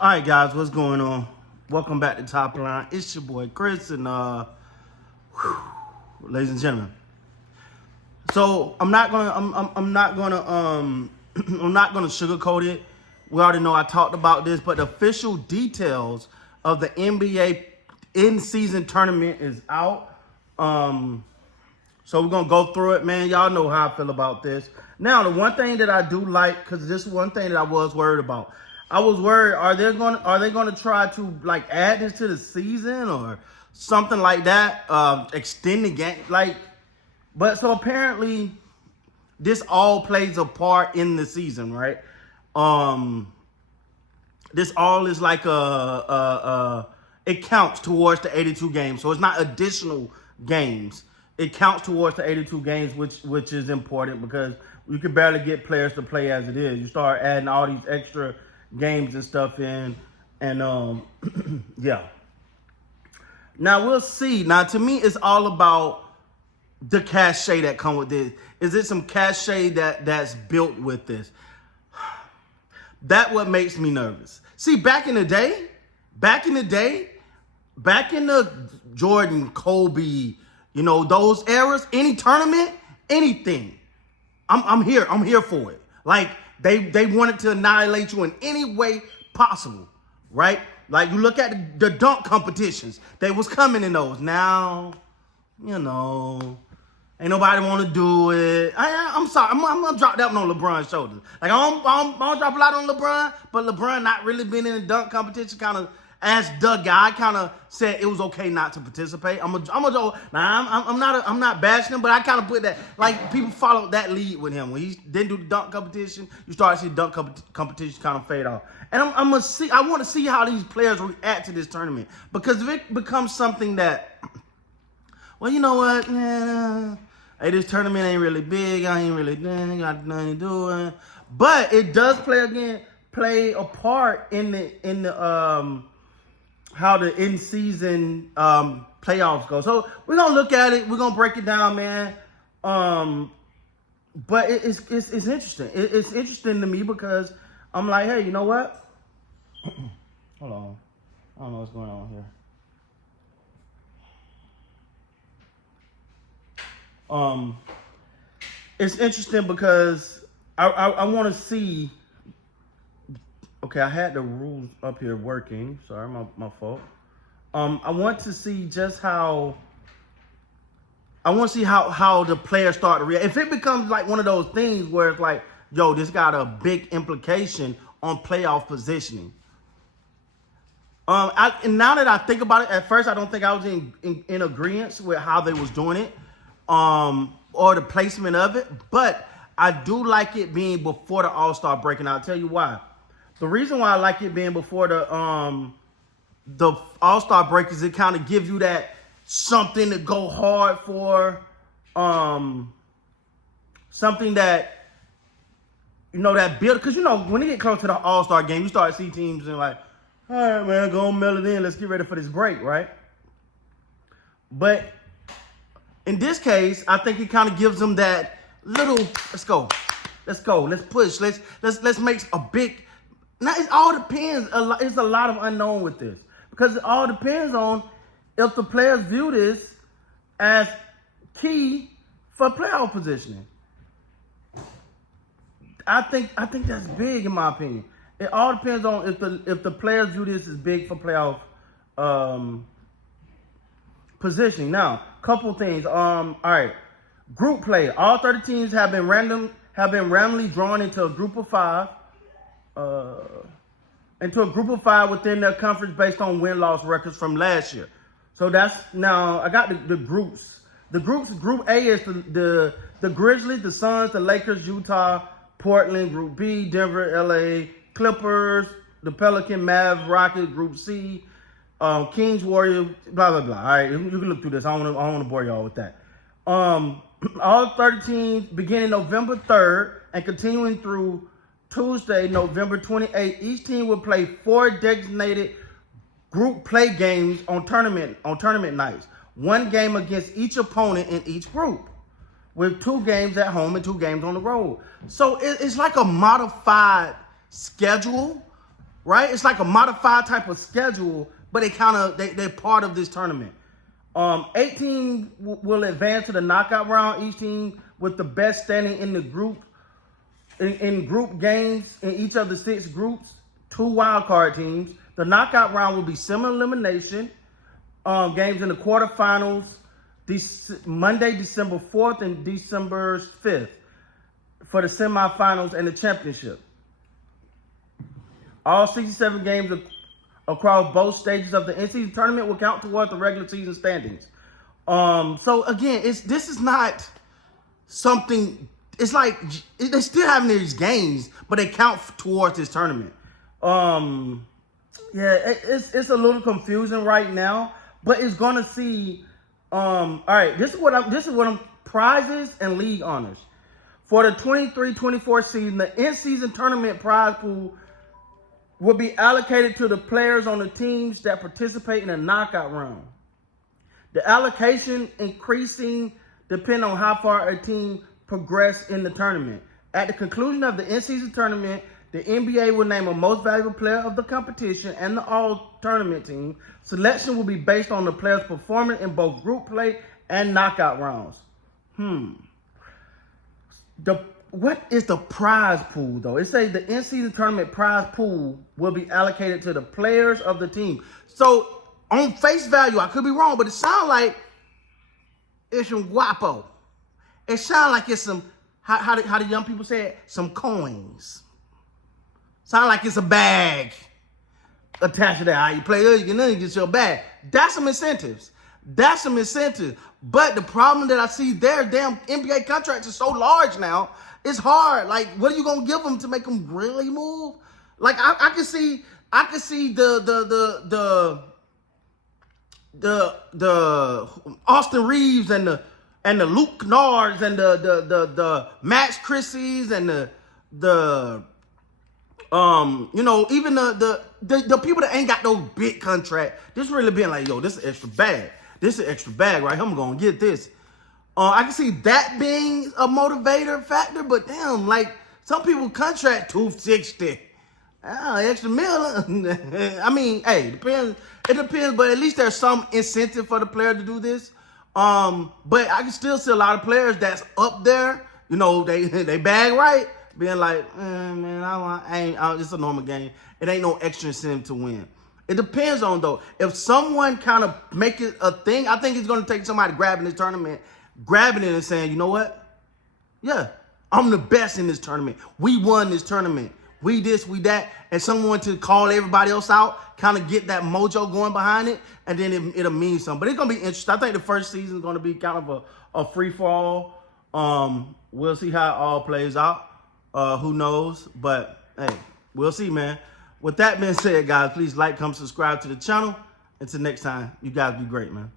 All right, guys, what's going on? Welcome back to Top Line. It's your boy Chris, and ladies and gentlemen. So I'm not gonna I'm not gonna I'm not gonna sugarcoat it. We already know I talked about this, but the official details of the NBA in-season tournament is out. So we're gonna go through it, man. Y'all know how I feel about this. Now, the one thing that I do like, because this is one thing that I was worried about. I was worried, are they gonna try to like add this to the season or something like that? Extend the game, but so apparently this all plays a part in the season, right? This all is like it counts towards the 82 games, so it's not additional games. It counts towards the 82 games, which is important because you can barely get players to play as it is. You start adding all these extra games and stuff in, and yeah. Now we'll see. Now to me, it's all about the cachet that come with this. Is it some cachet that's built with this? That what makes me nervous. See, back in the Jordan, Kobe, those eras, any tournament, anything, I'm here for it. Like they wanted to annihilate you in any way possible, right? Like you look at the dunk competitions, they was coming in those. Now, ain't nobody want to do it. I'm sorry. I'm gonna drop that one on LeBron's shoulders. Like I don't drop a lot on LeBron, but LeBron not really been in the dunk competition. Kind of as the guy, kind of said it was okay not to participate. I'm not bashing him, but I kind of put that, like, people followed that lead with him. When he didn't do the dunk competition, you start to see dunk competition kind of fade off. And I want to see how these players react to this tournament, because if it becomes something that, well, you know what, man, hey, this tournament ain't really big. I ain't really got nothing to do. But it does play a part in the how the in-season playoffs go. So we're gonna look at it. We're gonna break it down, man. But it's interesting. It's interesting to me because I'm like, hey, you know what? Hold on. I don't know what's going on here. It's interesting because I want to see. Okay, I had the rules up here working. Sorry, my fault. I want to see just how. I want to see how the players start to react. If it becomes like one of those things where it's like, yo, this got a big implication on playoff positioning. And now that I think about it, at first I don't think I was in agreement with how they was doing it, or the placement of it. But I do like it being before the All-Star break, and I'll tell you why. The reason why I like it being before the All-Star break is it kind of gives you that something to go hard for, something that, that build, because when you get close to the All-Star game, you start to see teams and like, all right, man, go and mail it in. Let's get ready for this break, right? But in this case, I think it kind of gives them that little, let's go, let's push, let's make a big. Now it all depends. It's a lot of unknown with this because it all depends on if the players view this as key for playoff positioning. I think that's big in my opinion. It all depends on if the players view this as big for playoff positioning. Now, couple things. All right, group play. All 30 teams have been randomly drawn into a group of five. Into a group of five within their conference based on win-loss records from last year. So now I got the groups. The groups, Group A is the Grizzlies, the Suns, the Lakers, Utah, Portland. Group B, Denver, LA, Clippers, the Pelican, Mavs, Rockets. Group C, Kings, Warriors, blah, blah, blah. All right, you can look through this. I don't want to bore y'all with that. All 30 teams beginning November 3rd and continuing through Tuesday, November 28th, each team will play 4 designated group play games on tournament nights. 1 game against each opponent in each group, with 2 games at home and 2 games on the road. So it's like a modified schedule right? It's like a modified type of schedule, but they're part of this tournament. 18 will advance to the knockout round. Each team with the best standing in the group, in group games in each of the 6 groups, 2 wild card teams. The knockout round will be similar elimination games in the quarterfinals, Monday, December 4th and December 5th for the semifinals and the championship. All 67 games across both stages of the in-season tournament will count towards the regular season standings. So again, this is not something. It's like they still having these games, but they count towards this tournament. Yeah, it's a little confusing right now, but it's gonna see. All right, this is what I'm prizes and league honors for the 23-24 season. The in-season tournament prize pool will be allocated to the players on the teams that participate in the knockout round. The allocation increasing depending on how far a team progressed in the tournament. At the conclusion of the in-season tournament, the NBA will name a most valuable player of the competition and the all-tournament team. Selection will be based on the player's performance in both group play and knockout rounds. What is the prize pool, though? It says the in-season tournament prize pool will be allocated to the players of the team. So, on face value, I could be wrong, but it sounds like it's some guapo. It sounds like it's some, how the young people say it, some coins. Sound like it's a bag attached to that. How you play, you get your bag. That's some incentives. But the problem that I see there, damn NBA contracts are so large now. It's hard. Like, what are you gonna give them to make them really move? Like, I can see the Austin Reeves and the Luke Kennards and the Max Christies and the even the people that ain't got no big contract, this really being like, yo, this is extra bag. This is extra bag, right? I'm gonna get this. I can see that being a motivator factor, but damn, like some people contract $260. Extra mil. I mean, hey, depends. It depends, but at least there's some incentive for the player to do this. But I can still see a lot of players that's up there. They bag right, being like, man, it's a normal game. It ain't no extra incentive to win. It depends on, though. If someone kind of make it a thing, I think it's going to take somebody grabbing this tournament, grabbing it and saying, you know what? Yeah, I'm the best in this tournament. We won this tournament. We this, we that. And someone to call everybody else out, kind of get that mojo going behind it, and then it'll mean something. But it's going to be interesting. I think the first season is going to be kind of a free-for-all. We'll see how it all plays out. Who knows? But, hey, we'll see, man. With that being said, guys, please like, comment, subscribe to the channel. Until next time, you guys be great, man.